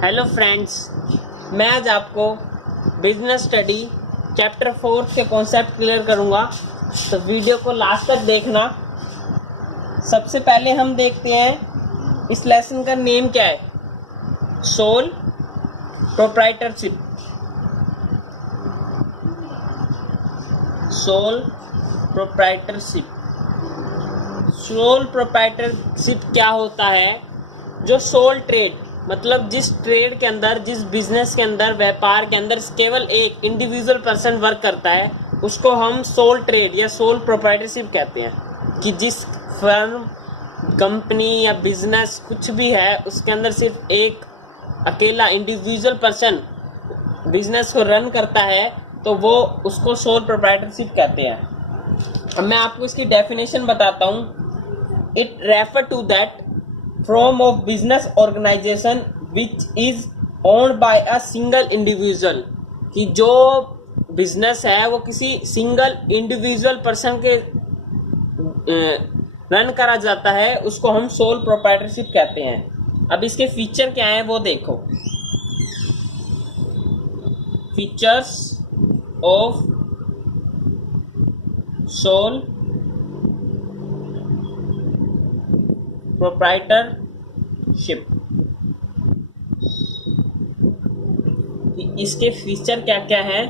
Hello friends, मैं आज आपको बिजनेस स्टडी चैप्टर 4 के कॉन्सेप्ट क्लियर करूंगा, तो वीडियो को लास्ट तक देखना। सबसे पहले हम देखते हैं इस लेसन का नेम क्या है। Sole proprietorship. Sole proprietorship. Sole proprietorship क्या होता है? जो सोल ट्रेड मतलब जिस ट्रेड के अंदर, जिस बिजनेस के अंदर, व्यापार के अंदर केवल एक इंडिविजुअल पर्सन वर्क करता है, उसको हम सोल ट्रेड या सोल प्रोप्राइटरशिप कहते हैं। कि जिस फर्म, कंपनी या बिजनेस कुछ भी है, उसके अंदर सिर्फ एक अकेला इंडिविजुअल पर्सन बिजनेस को रन करता है, तो वो उसको सोल प्रोप्राइटरशिप कहते हैं। अब मैं आपको इसकी डेफिनेशन बताता हूँ। It refer to that form of business organization which is owned by a single individual। कि जो बिजनेस है वो किसी सिंगल इंडिविजुअल पर्सन के रन करा जाता है, उसको हम सोल प्रोप्राइटरशिप कहते हैं। अब इसके फीचर क्या हैं वो देखो। Features of sole proprietorship. इसके फीचर क्या क्या हैं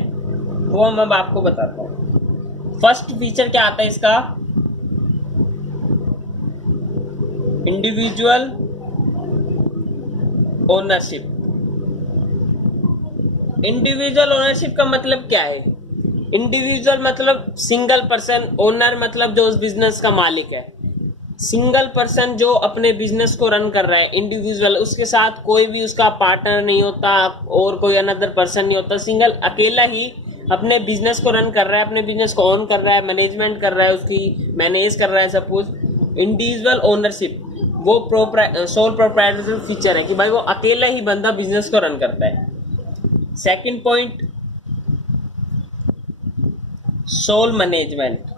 वो हम अब आपको बताता हूँ। फर्स्ट फीचर क्या आता है इसका? Individual ownership. इंडिविजुअल ओनरशिप का मतलब क्या है? इंडिविजुअल मतलब सिंगल पर्सन, ओनर मतलब जो उस बिजनेस का मालिक है। सिंगल पर्सन जो अपने बिजनेस को रन कर रहा है, इंडिविजुअल, उसके साथ कोई भी उसका पार्टनर नहीं होता और कोई अनदर पर्सन नहीं होता। सिंगल अकेला ही अपने बिजनेस को रन कर रहा है, अपने बिजनेस को ऑन कर रहा है, मैनेजमेंट कर रहा है, उसकी मैनेज कर रहा है सब कुछ। इंडिविजुअल ओनरशिप वो सोल प्रोप्राइटरशिप फीचर है कि भाई वो अकेला ही बंदा बिजनेस को रन करता है। Second point, sole management.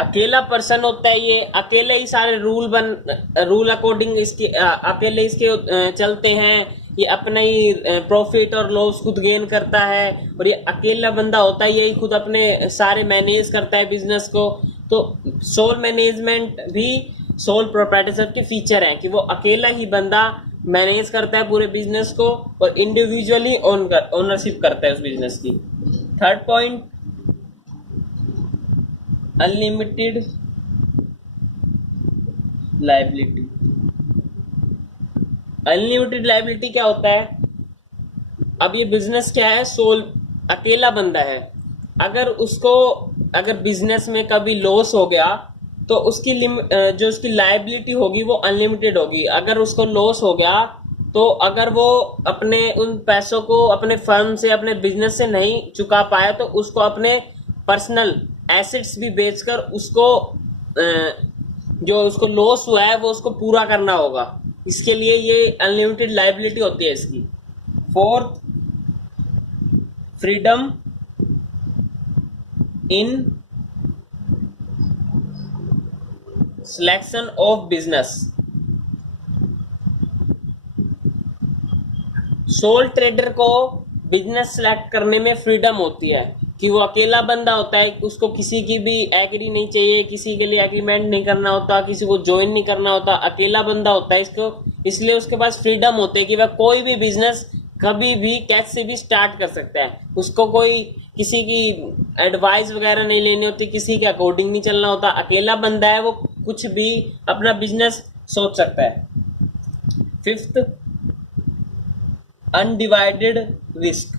अकेला पर्सन होता है, ये अकेले ही सारे रूल अकॉर्डिंग इसके अकेले इसके चलते हैं। ये अपना ही प्रॉफिट और लॉस खुद गेन करता है, और ये अकेला बंदा होता है, यही खुद अपने सारे मैनेज करता है बिजनेस को। तो सोल मैनेजमेंट भी सोल प्रोप्राइटरशिप के फीचर है कि वो अकेला ही बंदा मैनेज करता है पूरे बिजनेस को और इंडिविजुअली ओनरशिप करता है उस बिजनेस की। Third point, unlimited liability. Unlimited liability क्या होता है? अब ये बिजनेस क्या है? सोल अकेला बंदा है, अगर बिजनेस में कभी लॉस हो गया तो उसकी जो उसकी लायबिलिटी होगी वो अनलिमिटेड होगी। अगर उसको लॉस हो गया तो अगर वो अपने उन पैसों को अपने फर्म से, अपने बिजनेस से नहीं चुका पाया, तो उसको अपने पर्सनल एसेट्स भी बेचकर उसको जो उसको लॉस हुआ है वो उसको पूरा करना होगा। इसके लिए ये अनलिमिटेड लायबिलिटी होती है इसकी। Fourth, freedom in selection of business. Soul trader को बिजनेस सेलेक्ट करने में फ्रीडम होती है कि वो अकेला बंदा होता है, उसको किसी की भी एग्री नहीं चाहिए, किसी के लिए एग्रीमेंट नहीं करना होता, किसी को ज्वाइन नहीं करना होता। अकेला बंदा होता है इसको, इसलिए उसके पास फ्रीडम होती है कि वह कोई भी बिजनेस कभी भी कैसे भी स्टार्ट कर सकता है। उसको कोई किसी की एडवाइस वगैरह नहीं लेनी होती, किसी के अकॉर्डिंग नहीं चलना होता। अकेला बंदा है, वो कुछ भी अपना बिजनेस सोच सकता है। Fifth, undivided risk.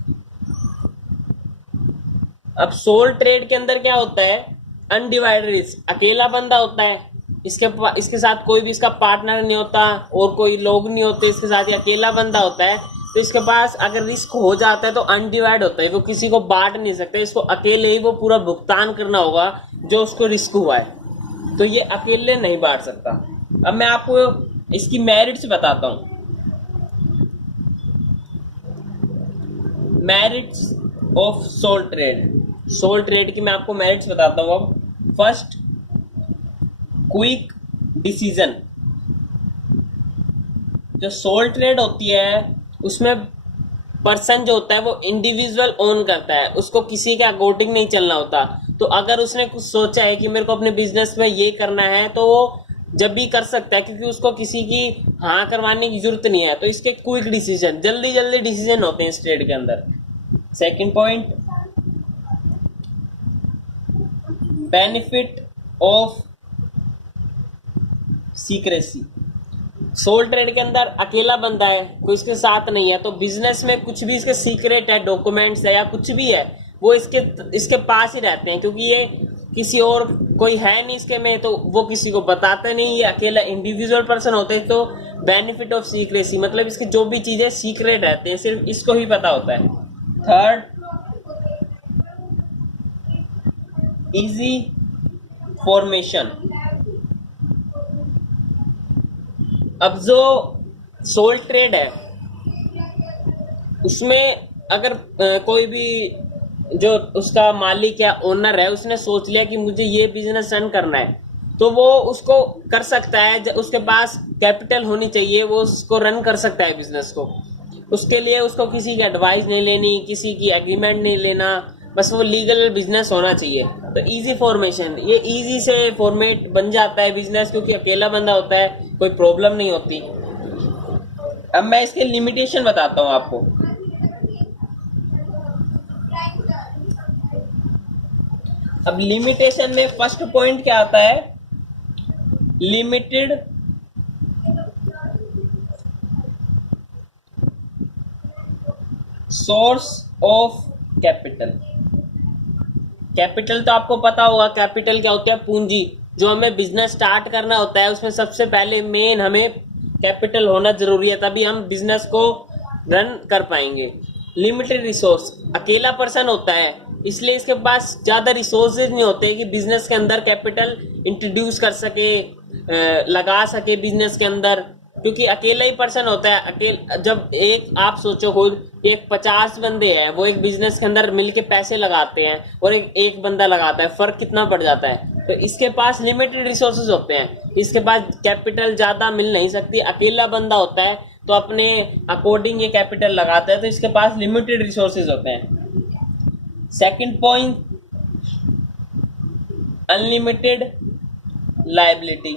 अब सोल ट्रेड के अंदर क्या होता है? Undivided risk. अकेला बंदा होता है, इसके साथ कोई भी इसका पार्टनर नहीं होता और कोई लोग नहीं होते इसके साथ, ये अकेला बंदा होता है। तो इसके पास अगर रिस्क हो जाता है तो अनडिवाइड होता है, वो किसी को बांट नहीं सकता, इसको अकेले ही वो पूरा भुगतान करना होगा जो उसको रिस्क हुआ है, तो ये अकेले नहीं बांट सकता। अब मैं आपको इसकी मेरिट्स बताता हूं। Merits of sole trade. Sole trade की मैं आपको मेरिट्स बताता हूँ। अब फर्स्ट, क्विक डिसीजन। जो सोल ट्रेड होती है उसमें पर्सन जो होता है वो इंडिविजुअल ओन करता है, उसको किसी के अकॉर्डिंग नहीं चलना होता। तो अगर उसने कुछ सोचा है कि मेरे को अपने बिजनेस में ये करना है तो वो जब भी कर सकता है, क्योंकि उसको किसी की हाँ करवाने की जरूरत नहीं है। तो इसके क्विक डिसीजन, जल्दी जल्दी डिसीजन होते हैं इस ट्रेड के अंदर। Second point, benefit of secrecy. Sole trade के अंदर अकेला बंदा है, कोई इसके साथ नहीं है, तो बिजनेस में कुछ भी इसके सीक्रेट है, डॉक्यूमेंट्स है या कुछ भी है, वो इसके पास ही रहते हैं, क्योंकि ये किसी और कोई है नहीं इसके में, तो वो किसी को बताते नहीं, ये अकेला इंडिविजुअल पर्सन होते हैं। तो बेनिफिट ऑफ सीक्रेसी मतलब इसकी जो भी चीजें सीक्रेट रहते हैं, सिर्फ इसको ही पता होता है। Third, easy formation. अब जो सोल ट्रेड है उसमें अगर कोई भी जो उसका मालिक या ओनर है उसने सोच लिया कि मुझे ये बिजनेस रन करना है, तो वो उसको कर सकता है। उसके पास कैपिटल होनी चाहिए, वो उसको रन कर सकता है बिजनेस को। उसके लिए उसको किसी की एडवाइस नहीं लेनी, किसी की एग्रीमेंट नहीं लेना, बस वो लीगल बिजनेस होना चाहिए। तो इजी फॉर्मेशन, ये इजी से फॉर्मेट बन जाता है बिजनेस, क्योंकि अकेला बंदा होता है, कोई प्रॉब्लम नहीं होती। अब मैं इसके लिमिटेशन बताता हूं आपको। अब लिमिटेशन में फर्स्ट पॉइंट क्या आता है, limited source of capital. Capital तो आपको पता होगा, कैपिटल क्या होता है, पूंजी। जो हमें बिजनेस स्टार्ट करना होता है उसमें सबसे पहले मेन हमें कैपिटल होना जरूरी है, तभी हम बिजनेस को रन कर पाएंगे। लिमिटेड रिसोर्स, अकेला पर्सन होता है इसलिए इसके पास ज्यादा रिसोर्सेज नहीं होते कि बिजनेस के अंदर कैपिटल इंट्रोड्यूस कर सके, लगा सके बिजनेस के अंदर, क्योंकि अकेला ही पर्सन होता है। जब एक आप सोचो खुद, एक 50 बंदे हैं वो एक बिजनेस के अंदर मिलके पैसे लगाते हैं और एक बंदा लगाता है, फर्क कितना पड़ जाता है। तो इसके पास लिमिटेड रिसोर्सेज होते हैं, इसके पास कैपिटल ज्यादा मिल नहीं सकती। अकेला बंदा होता है तो अपने अकॉर्डिंग ये कैपिटल लगाता है, तो इसके पास लिमिटेड रिसोर्सेज होते हैं। Second point, unlimited liability.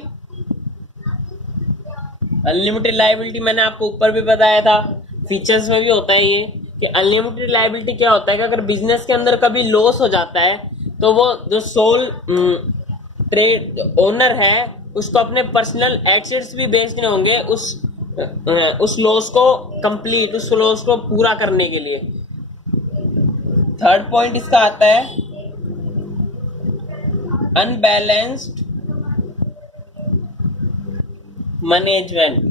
Unlimited liability मैंने आपको ऊपर भी बताया था, फीचर्स में भी होता है ये कि अनलिमिटेड लायबिलिटी क्या होता है कि अगर बिजनेस के अंदर कभी लॉस हो जाता है तो वो जो सोल ट्रेड ओनर है उसको अपने पर्सनल एसेट्स भी बेचने होंगे उस लॉस को कंप्लीट, उस लॉस को पूरा करने के लिए। थर्ड पॉइंट इसका आता है अनबैलेंस्ड मैनेजमेंट।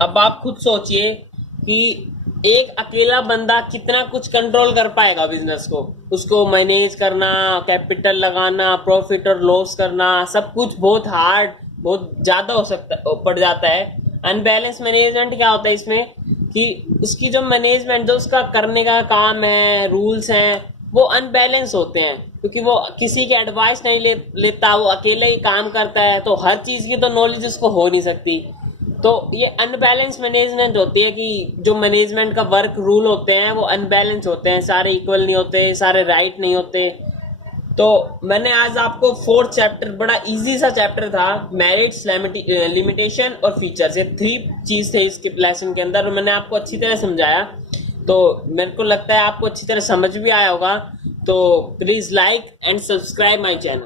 अब आप खुद सोचिए कि एक अकेला बंदा कितना कुछ कंट्रोल कर पाएगा बिजनेस को, उसको मैनेज करना, कैपिटल लगाना, प्रॉफिट और लॉस करना, सब कुछ बहुत हार्ड, बहुत ज्यादा पड़ जाता है। अनबैलेंस मैनेजमेंट क्या होता है इसमें कि उसकी जो मैनेजमेंट, जो उसका करने का काम है, रूल्स हैं, वो अनबैलेंस होते हैं, क्योंकि वो किसी की एडवाइस नहीं लेता, वो अकेले ही काम करता है, तो हर चीज की तो नॉलेज उसको हो नहीं सकती। तो ये अनबैलेंस मैनेजमेंट होती है कि जो मैनेजमेंट का वर्क रूल होते हैं वो अनबैलेंस होते हैं, सारे इक्वल नहीं होते, सारे राइट नहीं होते। तो मैंने आज आपको फोर्थ चैप्टर, बड़ा इजी सा चैप्टर था, मेरिट्स, लिमिटेशन और फीचर्स, ये 3 चीज थे इसके लेसन के अंदर, और मैंने आपको अच्छी तरह समझाया। तो मेरे को लगता है आपको अच्छी तरह समझ भी आया होगा। तो please like and subscribe my channel.